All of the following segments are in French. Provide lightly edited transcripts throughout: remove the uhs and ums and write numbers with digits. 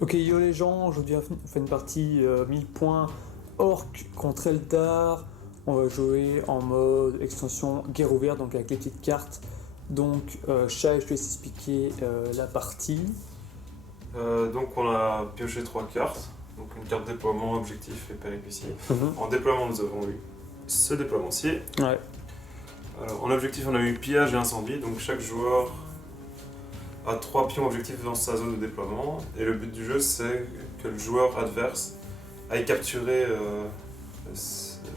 Ok, yo les gens, aujourd'hui on fait une partie 1000 points Orc contre Eldar. On va jouer en mode extension guerre ouverte, donc avec les petites cartes. Donc, Shai, je te laisse expliquer la partie. Donc on a pioché 3 cartes, donc une carte déploiement, objectif et péripétie. Mhm. En déploiement nous avons eu ce déploiement-ci. Ouais, Alors, en objectif on a eu pillage et incendie, donc chaque joueur a 3 pions objectifs dans sa zone de déploiement. Et le but du jeu c'est que le joueur adverse aille capturer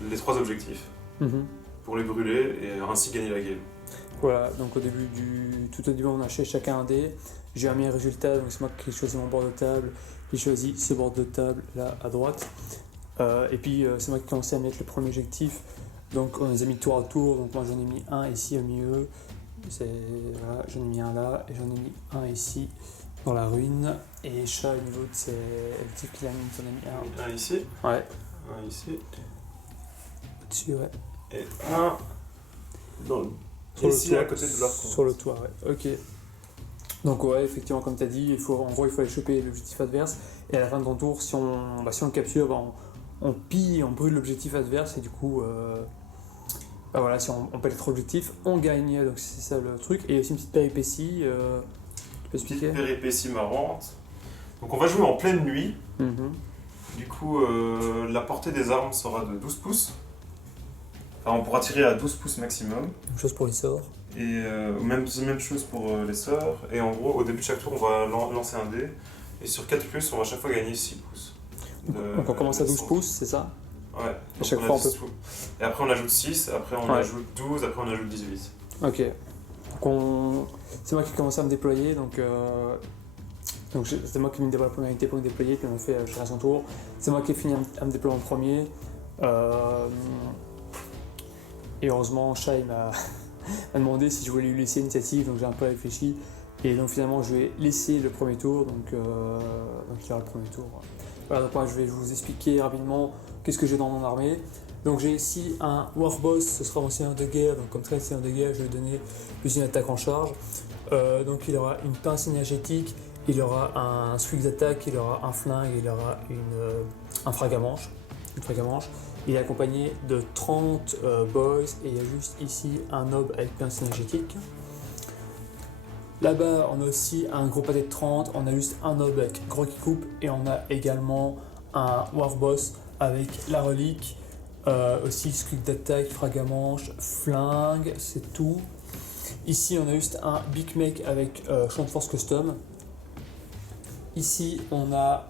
les 3 objectifs mhm. pour les brûler et ainsi gagner la game. Voilà, donc tout au début on a acheté chacun un dé. J'ai un meilleur résultat, donc c'est moi qui ai choisi mon bord de table. J'ai choisi ce bord de table là à droite. Et puis c'est moi qui ai commencé à mettre le premier objectif. Donc on les a mis tour à tour. Donc moi j'en ai mis un ici au milieu. Voilà, j'en ai mis un là et j'en ai mis un ici dans la ruine. Et chat au niveau de ses objectifs qu'il a mis, t'en as mis Un ici, un. Ouais, un ici, au-dessus, ouais. et un dans le... Sur ici le toit, à côté de leur compte. sur le toit, ouais. Ok. Donc ouais, effectivement, comme tu as dit, en gros, il faut aller choper l'objectif adverse. Et à la fin de ton tour, si on le capture, on pille, on brûle l'objectif adverse. Et du coup, voilà, si on pète trop l'objectif, on gagne. Donc c'est ça le truc. Et aussi une petite péripétie. Tu peux Petite expliquer? péripétie marrante. Donc on va jouer en pleine nuit. Mhm. Du coup, la portée des armes sera de 12 pouces. Enfin, on pourra tirer à 12 pouces maximum. Même chose pour les sorts. Et même chose pour les sorts. Et en gros, au début de chaque tour, on va lancer un dé. Et sur 4 plus, on va à chaque fois gagner 6 pouces. Donc on commence à 12 d'essence. pouces, c'est ça? Ouais. À Donc chaque on a fois, on 10 pouces. Et après, on ajoute 6, après, on Ouais. ajoute 12, après, on ajoute 18. Ok. C'est moi qui ai commencé à me déployer, donc c'est moi qui ai mis la première unité pour me déployer, puis on a fait chacun son tour. C'est moi qui ai fini à me déployer en premier. Euh, et heureusement, Shai m'a m'a demandé si je voulais lui laisser l'initiative, donc j'ai un peu réfléchi. Et donc finalement, je lui ai laissé le premier tour, donc il y aura le premier tour. Voilà, donc moi je vais vous expliquer rapidement qu'est-ce que j'ai dans mon armée. Donc j'ai ici un Warboss, ce sera mon seigneur de guerre, donc comme très seigneur de guerre, je vais lui donner plus une attaque en charge. Donc il aura une pince énergétique, il aura un swing d'attaque, il aura un flingue, il aura un frag à manche, une frag à manche. Il est accompagné de 30 boys et il y a juste ici un nob avec pince énergétique. Là-bas, on a aussi un gros pâté de 30, on a juste un nob avec gros qui coupe et on a également un Warboss avec la relique, aussi squeak d'attaque, frag à manche, flingue, c'est tout. Ici, on a juste un Big Mech avec champ de force custom. Ici, on a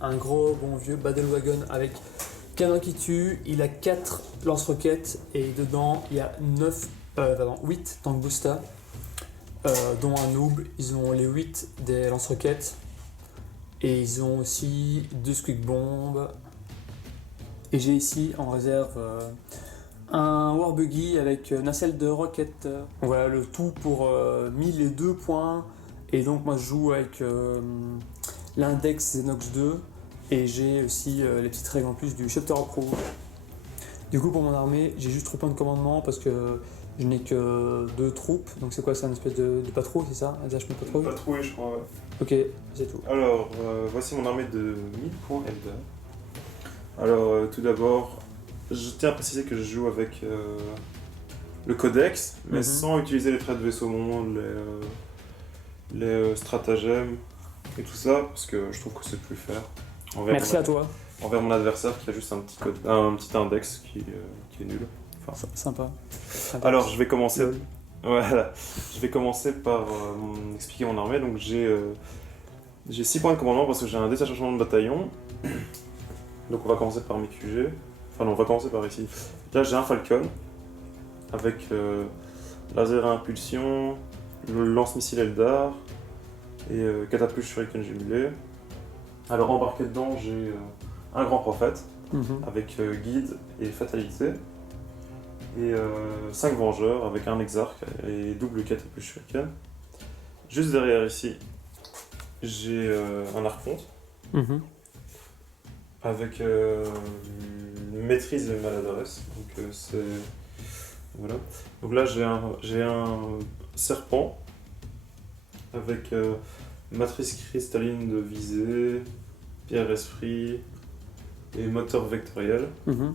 un gros bon vieux Battle Wagon avec canon qui tue. Il a 4 lance-roquettes et dedans, il y a 8 tank boosta, dont un noob. Ils ont les 8 des lance-roquettes et ils ont aussi 2 squeak bombs. Et j'ai ici en réserve un Warbuggy avec nacelle de roquette. Voilà le tout pour 1002 points. Et donc moi je joue avec l'index Xenox 2 et j'ai aussi les petites règles en plus du Chapter Approved. Du coup pour mon armée j'ai juste 3 points de commandement parce que je n'ai que 2 troupes. Donc c'est quoi, c'est un espèce de patrouille, c'est ça? Un détachement de patrouille? Patrouille, je crois, ouais. Ok, c'est tout. Alors, voici mon armée de 1000 points Eldar. Alors, tout d'abord, je tiens à préciser que je joue avec le codex, mais sans utiliser les traits de vaisseau monde, les stratagèmes et tout ça, parce que je trouve que c'est plus fair. Merci à toi. Envers mon adversaire qui a juste un petit index qui est nul. Enfin, Sympa. alors, je vais commencer. Lol. Voilà. Je vais commencer par expliquer mon armée. Donc, j'ai 6 points de commandement parce que j'ai un détachement de bataillon. Donc, on va commencer par mes QG. Enfin, non, on va commencer par ici. Là, j'ai un Falcon avec laser à impulsion, le lance-missile Eldar et catapulte shuriken jubilé. Alors, embarqué dedans, j'ai un grand prophète avec guide et fatalité. Et 5 vengeurs avec un exarque et double catapulte shuriken. Juste derrière ici, j'ai un archonte avec une maîtrise de maladresse. Donc c'est... Voilà. Donc là j'ai un serpent avec matrice cristalline de visée, pierre esprit et moteur vectoriel Mhm.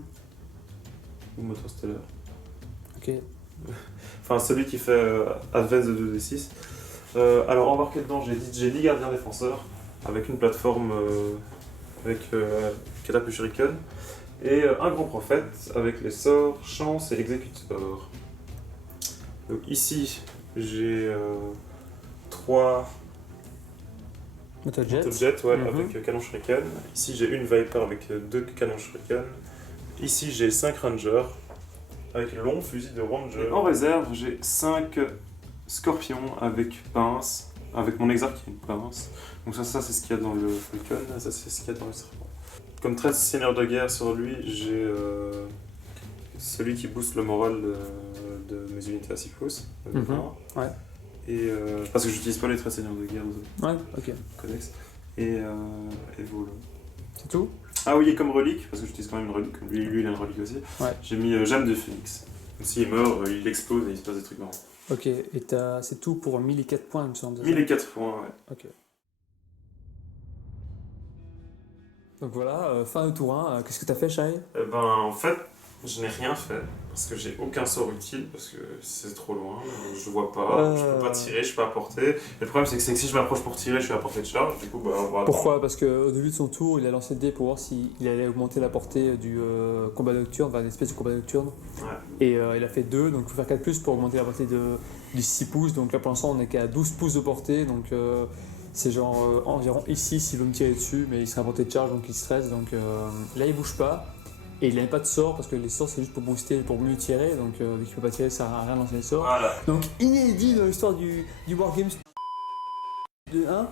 ou moteur stellaire. Ok. Enfin, celui qui fait Advance de 2d6. Alors, embarqué dedans, j'ai 10 gardiens défenseurs avec une plateforme avec Catapulte Shuriken et un grand prophète avec les sorts, chance et exécuteur. Donc, ici, j'ai 3 Motojet. Autojet, ouais, Mhm. avec canon shuriken. Ici j'ai une Viper avec 2 canons shuriken. Ici j'ai 5 Rangers avec le long fusil de Ranger. Et en réserve j'ai 5 Scorpions avec pince, avec mon exarque qui est une pince. Donc ça c'est ce qu'il y a dans le Falcon, ça c'est ce qu'il y a dans le serpent. Comme 13 seigneurs de guerre sur lui, j'ai celui qui booste le moral de mes unités à 6 pouces. le Mhm. un. Ouais. Et parce que j'utilise pas les 13 seigneurs de guerre Ouais, ok. codex. Et voilà. C'est tout? Ah oui, et comme relique, parce que j'utilise quand même une relique, lui il a une relique aussi, Ouais. j'ai mis Gemme de Phoenix. Donc s'il meurt, il explose et il se passe des trucs marrants. Ok, et c'est tout pour 1004 points, il me semble. 1004 points, ouais. Ok. Donc voilà, fin de tour 1. Qu'est-ce que t'as fait, Shai? Eh ben, en fait, je n'ai rien fait, parce que j'ai aucun sort utile, parce que c'est trop loin, je vois pas, je peux pas tirer, je peux pas apporter. Et le problème, c'est que si je m'approche pour tirer, je suis à portée de charge, du coup, bah, on va Pourquoi? Parce qu'au début de son tour, il a lancé le dé pour voir s'il allait augmenter la portée du combat nocturne, enfin une espèce de combat nocturne. Ouais. Et il a fait 2, donc il faut faire 4 plus pour augmenter la portée du 6 pouces. Donc là pour l'instant on est qu'à 12 pouces de portée, donc c'est genre environ ici s'il veut me tirer dessus, mais il sera à portée de charge donc il stresse. Donc là il bouge pas. Et il n'avait pas de sort parce que les sorts c'est juste pour booster, pour mieux tirer. Donc vu qu'il peut pas tirer, ça sert à rien de lancer les sorts. Voilà. Donc inédit dans l'histoire du Wargame de 1.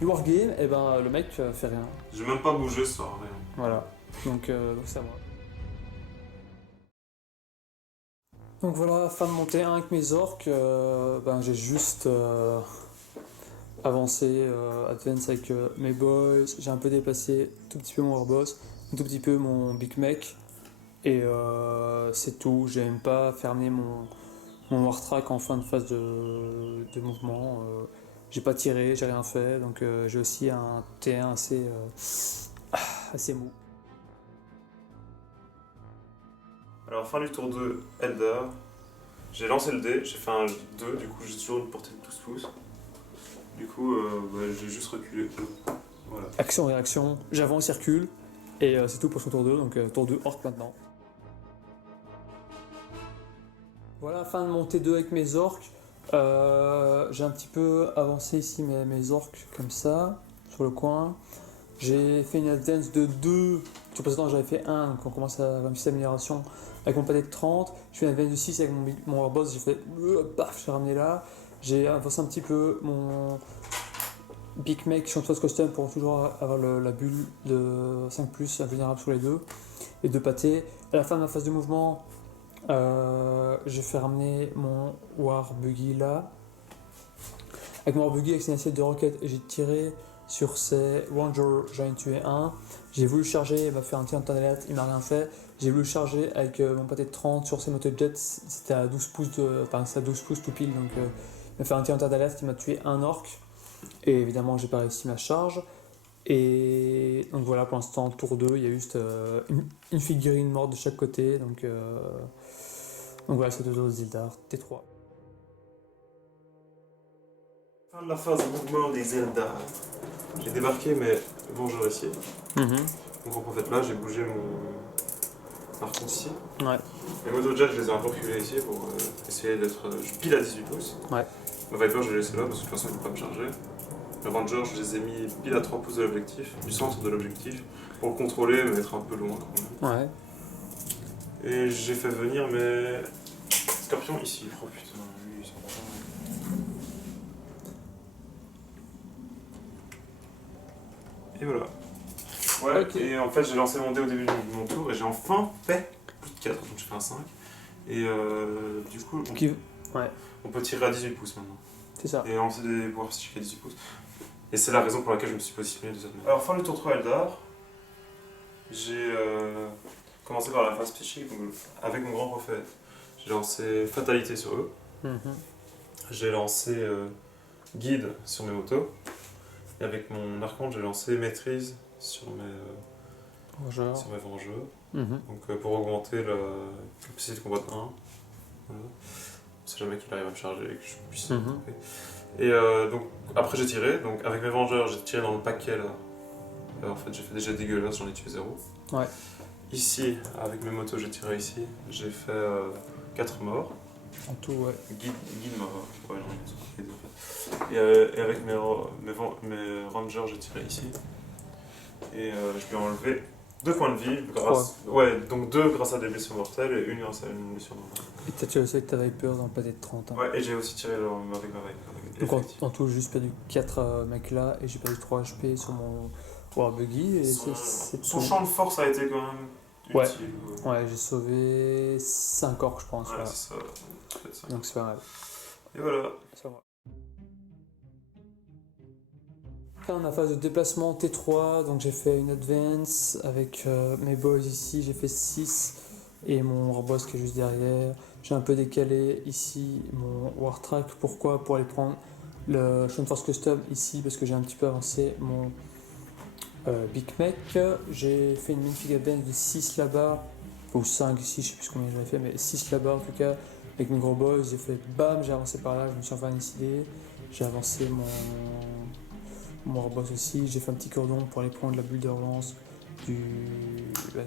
Du wargame, et ben le mec fait rien. J'ai même pas bougé ce soir, rien. Voilà. Donc c'est à moi. Donc voilà, fin de montée 1 avec mes orques. J'ai juste avancé, advance avec mes boys. J'ai un peu déplacé tout petit peu mon warboss, un tout petit peu mon big mech. Et c'est tout. J'ai même pas fermé mon wartrack en fin de phase de mouvement. J'ai pas tiré, j'ai rien fait. Donc j'ai aussi un T1 assez mou. Alors, fin du tour 2, Eldar. J'ai lancé le dé, j'ai fait un 2, du coup j'ai toujours une portée de 12 pouces. Du coup, j'ai juste reculé. Voilà. Action-réaction, j'avance, il recule. Et c'est tout pour son tour 2, donc tour 2 orc maintenant. Voilà, fin de mon T2 avec mes orques. J'ai un petit peu avancé ici mes orques comme ça, sur le coin. J'ai fait une advance de 2. Sur le précédent j'avais fait 1, donc on commence à avoir une petite amélioration avec mon palier de 30. Je fais une advance de 6 avec mon warboss, j'ai fait paf, j'ai ramené là. J'ai avancé un petit peu mon Big Mech sur Force Custom pour toujours avoir la bulle de 5+, invulnérable sur les deux. Les deux pâtés. À la fin de ma phase de mouvement, j'ai fait ramener mon War Buggy là. Avec mon War Buggy, avec une assiette de roquettes, j'ai tiré sur ces Rangers, j'en ai tué un. J'ai voulu charger, il m'a fait un tir en temps d'alerte, il m'a rien fait. J'ai voulu charger avec mon pâté de 30 sur ces motojets, c'était à 12 pouces, c'est à 12 pouces tout pile, donc il m'a fait un tir en temps d'alerte, il m'a tué un orc. Et évidemment, j'ai pas réussi ma charge. Et donc voilà, pour l'instant, tour 2, il y a juste une figurine morte de chaque côté. Donc voilà, c'est 2 autres Eldar, T3. Fin de la phase de mouvement des Eldar. J'ai débarqué mes vengeurs ici. Donc en fait là, j'ai bougé mon arc ici. Ouais. Les motojets, je les ai un peu reculés ici pour essayer d'être pile à 18 pouces. Ouais. Ma Viper, je l'ai laissé là parce que de toute façon, il ne peut pas me charger. Les Rangers, je les ai mis pile à 3 pouces de l'objectif, du centre de l'objectif, pour le contrôler mais être un peu loin quand même. Ouais. Et j'ai fait venir mes scorpions ici. Oh putain, lui, ils sont Et voilà. Ouais, Ok. et en fait, j'ai lancé mon dé au début de mon tour et j'ai enfin fait plus de 4, donc j'ai fait un 5. Et du coup, on peut tirer à 18 pouces maintenant. C'est ça. Et lancer des pouvoirs psychiques à 18 pouces. Et c'est la raison pour laquelle je me suis positionné de cette manière. Alors, fin du tour 3 Eldar, j'ai commencé par la phase psychique, donc avec mon grand prophète. J'ai lancé Fatalité sur eux. J'ai lancé Guide sur mes motos. Et avec mon archon, j'ai lancé maîtrise sur Vengeur. mes vengeurs. Mhm. Donc pour augmenter la capacité de combat de 1. Voilà. On sait jamais qu'il arrive à me charger et que je puisse taper. Et donc après j'ai tiré, donc avec mes vengeurs j'ai tiré dans le paquet là. En fait j'ai fait des jets dégueulasses, j'en ai tué 0. Ouais. Ici, avec mes motos j'ai tiré ici, j'ai fait 4 morts. En tout, ouais. Guide mort, ouais j'en ai tous les deux en fait. Et avec mes rangers j'ai tiré ici. Et je lui ai enlevé 2 points de vie grâce. Ouais, donc 2 grâce à des blessures mortelles et 1 grâce à une blessure normale. Et t'as tiré aussi avec ta Viper dans le pâté de 30. Hein. Ouais, et j'ai aussi tiré avec ma Viper. Donc en tout, j'ai juste perdu 4 mecs là et j'ai perdu 3 HP sur mon War Buggy. Et c'est son tout. champ de force a été quand même Ouais. utile. Ouais, j'ai sauvé 5 orques, je pense. Ouais, Voilà. c'est ça. Peut-être ça. Donc c'est pas mal. Et voilà. Ça va. Après, on a phase de déplacement T3, donc j'ai fait une advance avec mes boys ici, j'ai fait 6 et mon warboss qui est juste derrière. J'ai un peu décalé ici mon wartrack, pourquoi? Pour aller prendre le Champ Force Custom ici parce que j'ai un petit peu avancé mon Big Mech. J'ai fait une magnifique advance de 6 là-bas, ou 5 ici, je sais plus combien j'en ai fait, mais 6 là-bas en tout cas, avec mes gros boys. J'ai fait bam, j'ai avancé par là, je me suis enfin décidé, j'ai avancé mon warboss aussi, j'ai fait un petit cordon pour aller prendre la bulle de relance du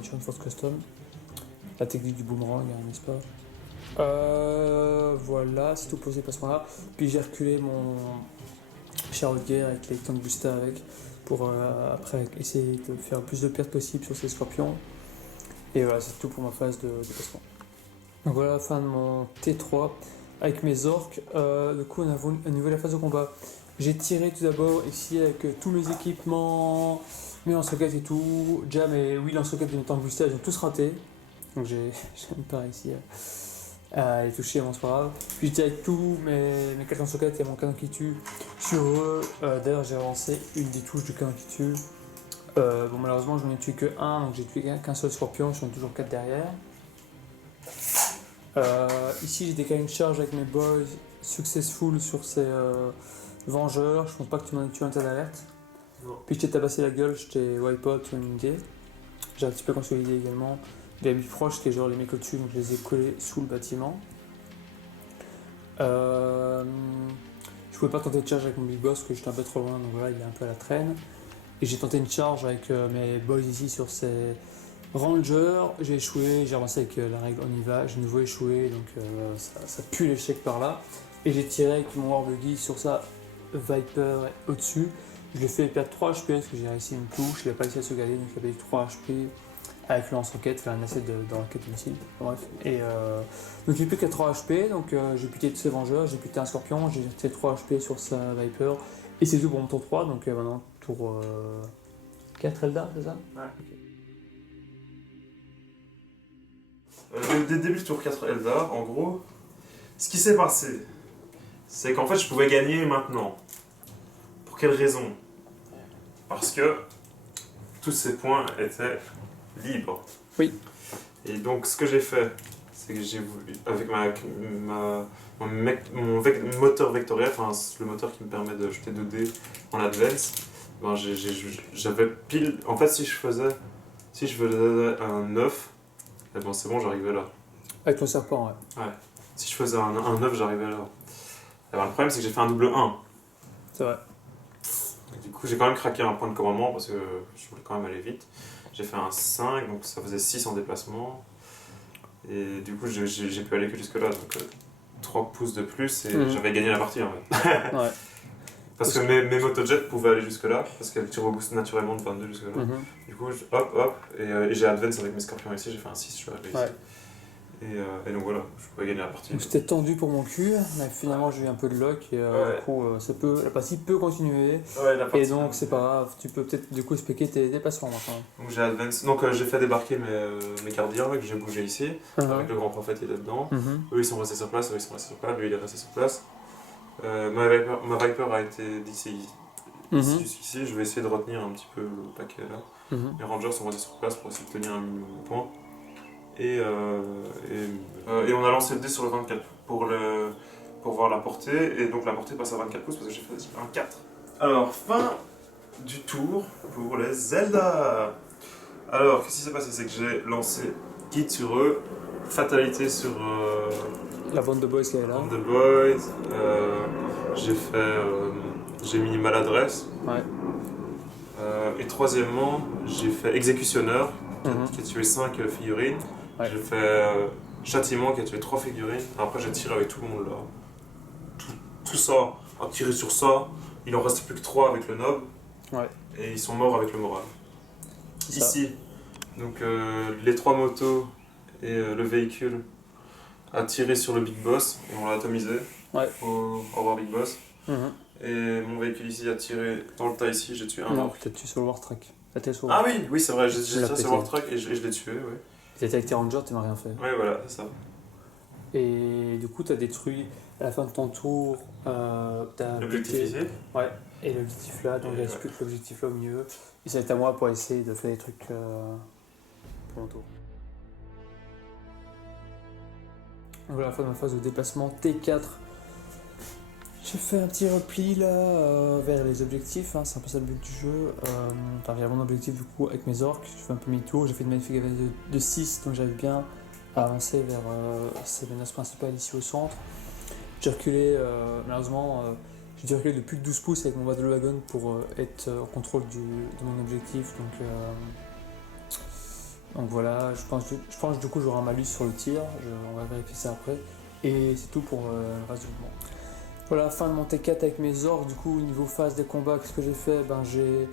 Champ Force Custom, la technique du boomerang, hein, n'est-ce pas? Voilà, c'est tout pour ces placements-là. Puis j'ai reculé mon Charlotte Gear avec les tank booster avec pour après essayer de faire le plus de pertes possible sur ces scorpions. Et voilà, c'est tout pour ma phase de déplacement. Donc voilà la fin de mon T3 avec mes orques. Du coup, on a au niveau de la phase de combat. J'ai tiré tout d'abord ici avec tous mes équipements, mes lance-roquettes et tout. Jam et Will lance-roquettes de mes tank booster, ils ont tous raté. Donc j'ai même pas réussi à les toucher, bon, c'est pas grave. Puis j'étais avec tous mes 4 lance-roquettes et mon canon qui tue sur eux. D'ailleurs, j'ai avancé une des touches du canon qui tue. Bon, malheureusement, je n'en ai tué que un, donc j'ai tué qu'un seul scorpion, je suis toujours 4 derrière. Ici, j'ai décalé une charge avec mes boys successful sur ces vengeurs. Je pense pas que tu m'en aies tué un tas d'alerte. Puis je t'ai tabassé la gueule, je t'ai wipe out sur une unité. J'ai un petit peu consolidé également. Les amis proches, qui est genre les mecs au-dessus, donc je les ai collés sous le bâtiment. Je pouvais pas tenter de charge avec mon big boss parce que j'étais un peu trop loin, donc voilà, il est un peu à la traîne. Et j'ai tenté une charge avec mes boys ici sur ces rangers. J'ai échoué, j'ai avancé avec la règle on y va, j'ai de nouveau échoué, donc ça pue l'échec par là. Et j'ai tiré avec mon War Buggy sur sa Viper au-dessus. Je l'ai fait perdre 3 HP parce que j'ai réussi une touche, il a pas réussi à se garder, donc il a perdu 3 HP. Avec le lance-roquette, faire un asset de roquette missile. Bref. Et donc j'ai plus qu'à 3 HP, donc j'ai buté tous ces vengeurs, j'ai buté un scorpion, j'ai jeté 3 HP sur sa Viper. Et c'est tout pour mon tour 3, donc maintenant tour 4 Eldar, c'est ça? Ouais. Dès le début du tour 4 Eldar, en gros, ce qui s'est passé, c'est qu'en fait je pouvais gagner maintenant. Pour quelle raison? Parce que tous ces points étaient libres. Oui. Et donc ce que j'ai fait, c'est que j'ai voulu, avec mon moteur vectoriel, enfin le moteur qui me permet de jeter 2 dés en advance, ben j'avais pile. En fait, si je faisais un 9, eh ben c'est bon, j'arrivais là. Avec le serpent, ouais. Ouais. Si je faisais un 9, j'arrivais là. Alors, le problème, c'est que j'ai fait un double 1. C'est vrai. Du coup, j'ai quand même craqué un point de commandement parce que je voulais quand même aller vite. J'ai fait un 5, donc ça faisait 6 en déplacement. Et du coup, j'ai pu aller que jusque-là. Donc 3 pouces de plus et j'avais gagné la partie en fait. Ouais. Parce que mes motojets pouvaient aller jusque-là, parce qu'elles tirent au boost naturellement de 22 jusque-là. Du coup, hop, et j'ai advance avec mes scorpions ici, j'ai fait un 6, je suis arrivé ici. Et donc voilà, je pouvais gagner la partie. Donc c'était tendu pour mon cul, mais finalement j'ai eu un peu de luck et du coup la partie peut continuer. Ouais, la partie, et donc c'est pas grave, tu peux peut-être du coup expliquer tes déplacements maintenant. Donc j'ai advance, donc j'ai fait débarquer mes gardiens que j'ai bougé ici, avec le grand prophète qui était dedans. Eux ils sont restés sur place, lui il est resté sur place. Ma Viper a été d'ici jusqu'ici, je vais essayer de retenir un petit peu le paquet là. Les Rangers sont restés sur place pour essayer de tenir un minimum de points. Et on a lancé le dé sur le 24 pour voir la portée, et donc la portée passe à 24 pouces parce que j'ai fait un 4. Alors, fin du tour pour les Zelda. Alors, qu'est-ce qui s'est passé? C'est que j'ai lancé Guide sur eux, Fatalité sur La bande de boys qui est là. The Boys, j'ai mis Maladresse. Ouais. Et troisièmement, j'ai fait Exécutionneur, Mhm. qui a tué 5 figurines. Ouais. J'ai fait Châtiment, qui a tué 3 figurines. Après, j'ai tiré avec tout le monde là. Tout ça, a tiré sur ça. Il en reste plus que 3 avec le nob. Ouais. Et ils sont morts avec le moral. C'est ça. Ici, donc les 3 motos et le véhicule a tiré sur le Big Boss et on l'a atomisé. Ouais. Au revoir Big Boss. Mhm. Et mon véhicule ici a tiré dans le tas ici, j'ai tué un Non, orc. peut-être tu sur le War Truck. T'étais sur Ah oui, c'est vrai, j'ai Tu l'as tiré sur pété. War Truck et je l'ai tué, ouais. T'étais avec tes rangers, tu m'as rien fait. Ouais, voilà, c'est ça. Et du coup, t'as détruit à la fin de ton tour. T'as L'objectif buté- ici. Ouais, et l'objectif là, donc il Et reste ouais. plus que l'objectif là au milieu. Et ça va être à moi pour essayer de faire des trucs pour mon tour. Donc voilà, fin de ma phase de déplacement T4. J'ai fait un petit repli là vers les objectifs, hein, c'est un peu ça le but du jeu. Enfin, vers mon objectif du coup avec mes orques, je fais un peu mi-tour, j'ai fait une magnifique avance de 6, donc j'arrive bien à avancer vers ces menaces principales ici au centre. J'ai reculé, malheureusement, j'ai dû reculer de plus de 12 pouces avec mon Battle Wagon pour être en contrôle de mon objectif. Donc voilà, je pense que du coup j'aurai un malus sur le tir, on va vérifier ça après. Et c'est tout pour le reste du mouvement. Voilà, fin de mon T4 avec mes orques. Du coup, niveau phase des combats, qu'est-ce que j'ai fait? J'ai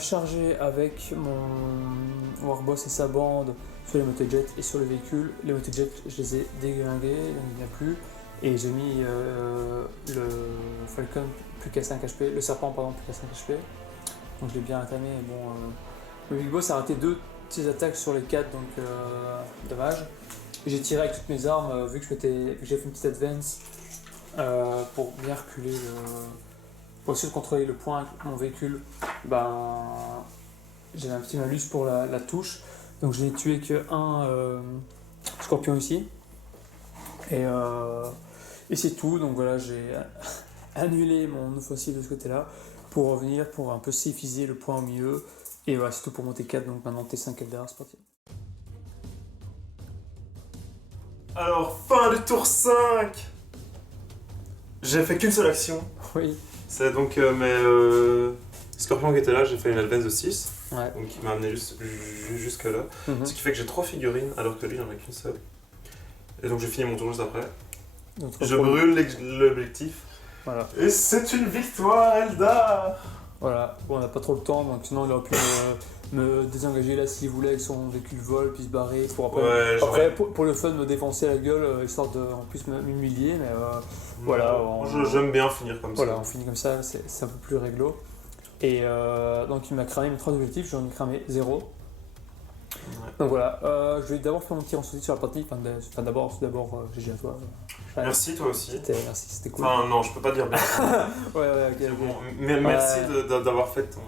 chargé avec mon Warboss et sa bande sur les motojets et sur le véhicule. Les motojets, je les ai déglingués, il n'y en a plus. Et j'ai mis le Falcon plus qu'à 5 HP, le serpent pardon plus qu'à 5 HP. Donc je l'ai bien entamé. Bon, le Big Boss a raté 2 de ses attaques sur les 4, donc dommage. J'ai tiré avec toutes mes armes, vu que j'ai fait une petite advance pour bien reculer, pour essayer de contrôler le point avec mon véhicule. J'avais un petit malus pour la touche, donc je n'ai tué qu'un scorpion ici. Et c'est tout, donc voilà, j'ai annulé mon offensive de ce côté-là pour revenir, pour un peu safeiser le point au milieu. Et voilà, c'est tout pour mon T4, donc maintenant T5 Eldar, c'est parti. Alors, fin du tour 5. J'ai fait qu'une seule action. Oui. C'est donc mes scorpions qui étaient là, j'ai fait une advance de 6. Ouais. Donc qui m'a amené jusque là. Ce qui fait que j'ai 3 figurines alors que lui j'en ai qu'une seule. Et donc j'ai fini mon tour juste après. Donc, Je brûle l'objectif. Voilà. Et c'est une victoire, Eldar! Voilà, bon, on n'a pas trop le temps, donc sinon il aurait pu me désengager là s'il voulait avec son véhicule vol, puis se barrer pour après. Ouais, Après, pour le fun, me défoncer la gueule, histoire de en plus m'humilier, mais voilà. J'aime bien finir comme Voilà, ça. on finit comme ça, c'est un peu plus réglo. Et donc il m'a cramé mes 3 objectifs, j'en ai cramé 0. Ouais. Donc voilà, je vais d'abord faire mon petit ressenti sur la partie, d'abord, GG à toi. Merci toi aussi. Merci, c'était cool. Enfin non, je peux pas dire bien. ouais, ok. C'est bon. Mais merci d'avoir fait ton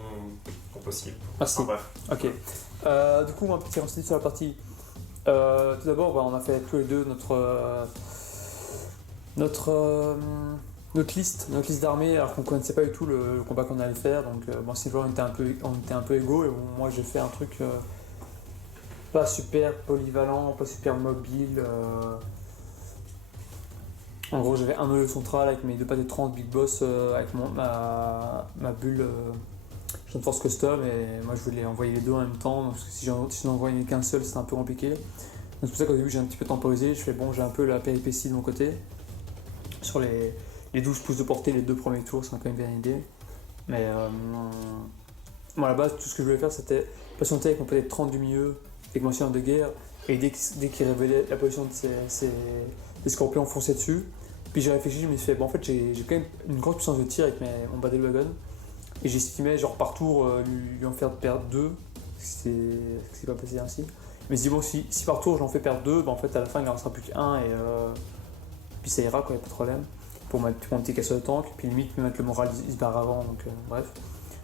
possible. Merci. Enfin, bref. Ok. Du coup, un petit ressenti sur la partie. Tout d'abord, on a fait tous les deux notre liste d'armées, alors qu'on connaissait pas du tout le combat qu'on allait faire. Donc, on était un peu égaux, et moi j'ai fait un truc pas super polyvalent, pas super mobile. En gros, j'avais un noyau central avec mes 2 pâtés 30 Big Boss, avec ma bulle Jeune Force Custom, et moi je voulais envoyer les deux en même temps, donc si j'en envoyais qu'un seul, c'était un peu compliqué. Donc c'est pour ça qu'au début j'ai un petit peu temporisé, j'ai un peu la péripétie de mon côté. Sur les 12 pouces de portée, les 2 premiers tours, ça m'a quand même bien aidé. Mais à la base, tout ce que je voulais faire, c'était patienter avec mon pâté 30 du milieu, avec mon seigneur de guerre, et dès qu'il révélait la position de des scorpions, foncer dessus. Puis j'ai réfléchi, je me suis fait, en fait j'ai quand même une grosse puissance de tir avec mon Battle Wagon, et j'estimais genre par tour lui en faire perdre 2, ce qui s'est pas passé ainsi. Mais je dis bon, si par tour j'en fais perdre 2, en fait à la fin il n'en restera plus qu'un, et puis ça ira quoi, y a pas de problème. Pour mettre mon petit casseur de tank, puis limite mettre le moral, il se barre avant, donc bref.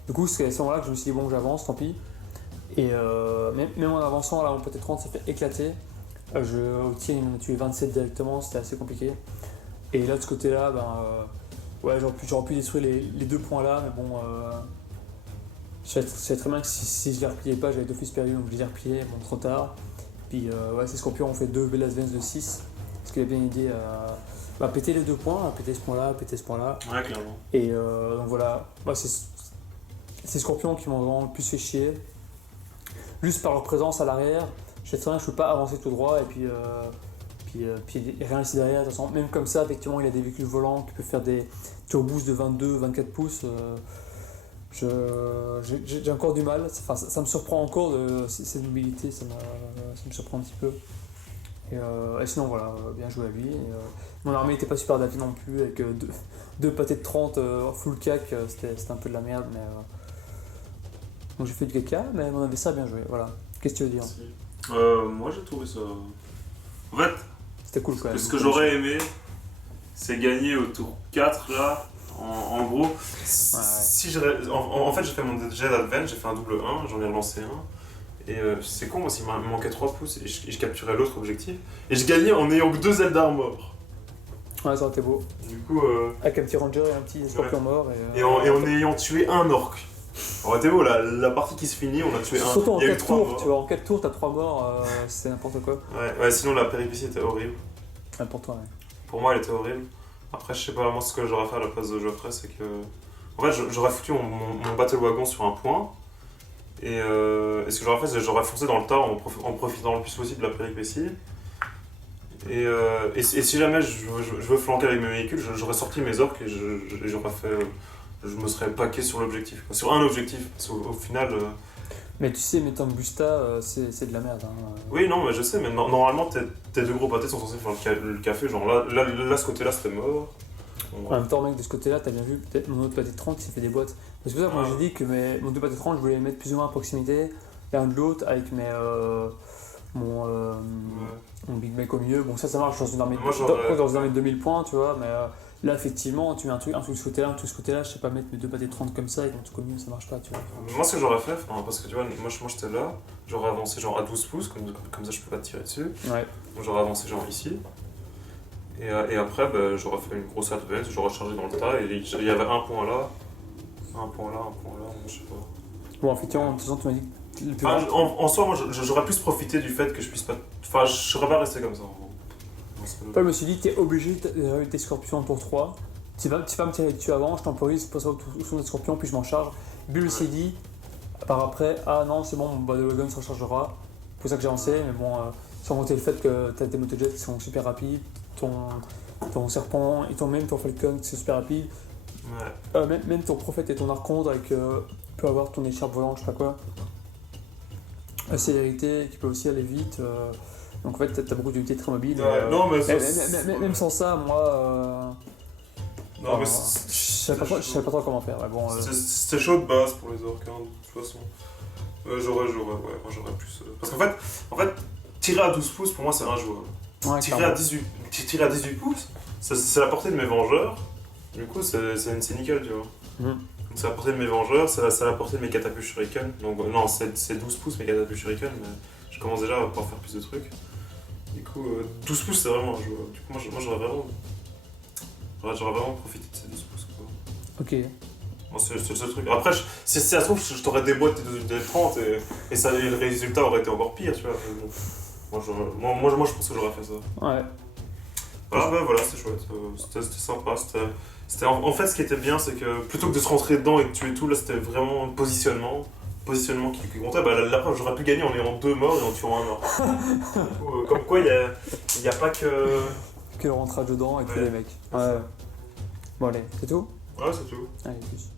Du coup c'est à ce moment là que je me suis dit bon, j'avance, tant pis. Et même en avançant, là mon PT 30 s'est fait éclater. Au tir, il m'en a tué 27 directement, c'était assez compliqué. Et là de ce côté là, j'aurais pu détruire les 2 points là, mais bon, Je savais très bien que si je les repliais pas, j'avais d'office perdu, donc je les ai repliés, bon, trop tard. Puis ouais, ces scorpions ont fait 2 Bell Advance de 6, parce qu'il a bien aidé à péter les 2 points, à péter ce point-là, à péter ce point-là. Ouais, clairement. Et donc voilà, moi, c'est ces scorpions qui m'ont vraiment le plus fait chier. Juste par leur présence à l'arrière, je sais très bien que je peux pas avancer tout droit, et puis rien ici derrière. De toute façon, même comme ça, effectivement, il a des véhicules volants qui peuvent faire des turboosts de 22, 24 pouces. J'ai encore du mal, enfin, ça me surprend encore, cette mobilité, ça me surprend un petit peu. Et sinon voilà, bien joué à lui. Mon armée n'était pas super adaptée non plus, avec deux pâtés de 30 full cac, c'était un peu de la merde. Donc j'ai fait du caca, mais mon adversaire a bien joué, voilà. Qu'est-ce que tu veux dire? Moi j'ai trouvé ça. En fait, C'était cool quand même. ce que j'aurais aimé, c'est gagner au tour 4 là. En gros, en fait j'ai fait mon jet d'advance, j'ai fait un double 1, j'en ai relancé un. Et c'est con, moi s'il me manquait 3 pouces et je capturais l'autre objectif. Et je gagnais en ayant que 2 ailes d'armor. Ouais, ça aurait été beau. Du coup. Avec un petit ranger et un petit scorpion mort. Et en ayant tué un orc. Ça aurait été beau, la partie qui se finit, on a tué un. Surtout en Il y a eu 4 3 tours, morts. tu vois, en 4 tours t'as 3 morts, c'est n'importe quoi. Ouais, sinon la péripétie était horrible. Ouais, pour toi, ouais. Pour moi elle était horrible. Après je sais pas, moi ce que j'aurais fait à la place de Geoffrey c'est que... En fait j'aurais foutu mon battle wagon sur un point. Et ce que j'aurais fait c'est que j'aurais foncé dans le tas en profitant le plus possible de la péripétie. Et si jamais je veux flanquer avec mes véhicules, j'aurais sorti mes orques et j'aurais fait... Je me serais paqué sur l'objectif, quoi. Sur un objectif. Parce qu'au final... Mais tu sais, mettre un busta, c'est de la merde. Hein. Oui, non, mais je sais, mais normalement tes 2 gros pâtés sont censés faire le café. Genre là ce côté-là c'était mort. Bon, En même temps, mec, de ce côt-là, t'as bien vu, peut-être mon autre pâté de 30 qui s'est fait des boîtes. C'est pour ça que moi j'ai dit que mon 2 pâtés de 30, je voulais les mettre plus ou moins à proximité, l'un de l'autre, avec mon Big Mac au milieu. Bon, ça marche dans une armée de 2000 points, tu vois, mais là, effectivement, tu mets un truc de ce côté-là, un truc de ce côté-là, je sais pas mettre mes 2 pâtés de 30 comme ça, avec mon truc au milieu, ça marche pas, tu vois. Moi, ce que j'aurais fait, parce que tu vois, moi j'étais là, j'aurais avancé genre à 12 pouces, comme ça je peux pas te tirer dessus. Ouais. Donc j'aurais avancé genre ici. Et après, j'aurais fait une grosse advance, j'aurais chargé dans le tas, et il y avait un point là, je sais pas. Bon, effectivement, de toute façon, tu m'as dit que le plus En soi, moi j'aurais plus profité du fait que je puisse pas. Enfin, je serais pas resté comme ça. je me suis dit, t'es obligé de tes scorpions pour 3. Tu vas me tirer dessus avant, je temporise pour ça sur des scorpions, puis je m'en charge. Bulle s'est dit, par après, ah non, c'est bon, mon battle wagon se rechargera. C'est pour ça que j'ai lancé, mais bon, sans compter le fait que t'as des motojets qui sont super rapides, ton serpent et même ton falcon qui sont super rapides. Ouais. Même ton prophète et ton archonte avec peut avoir ton écharpe volante, je sais pas quoi. La célérité qui peut aussi aller vite. Donc en fait, t'as beaucoup d'unités très mobiles. Non, mais même sans ça, moi. Non, mais je savais pas trop comment faire. Ouais, bon, c'était chaud de base pour les orques, hein, de toute façon. J'aurais plus. Parce qu'en fait, tirer à 12 pouces pour moi c'est injouable. Ouais, tirer à 18 pouces, c'est la portée de mes vengeurs. Du coup, c'est nickel, tu vois. Donc, c'est la portée de mes vengeurs, c'est la portée de mes catapultes shuriken. Donc, non, c'est 12 pouces mes catapultes shuriken, mais je commence déjà à pouvoir faire plus de trucs. Du coup, 12 pouces c'est vraiment injouable. Du coup, moi j'aurais vraiment profité de ces 12 pouces. Quoi. Ok. Bon, c'est le seul truc. Après, si ça se trouve, je t'aurais déboîté des 30 et le résultat aurait été encore pire, tu vois. Moi, je pense que j'aurais fait ça. Ouais. Voilà, c'était chouette. C'était sympa. En fait, ce qui était bien, c'est que plutôt que de se rentrer dedans et de tuer tout, là, c'était vraiment positionnement qui comptait. Là, j'aurais pu gagner en ayant 2 morts et en tuant un mort. Comme quoi, il n'y a pas que... Que le rentrage dedans et que les mecs. Ouais. Bon, allez, c'est tout? Ouais, c'est tout. Allez, plus.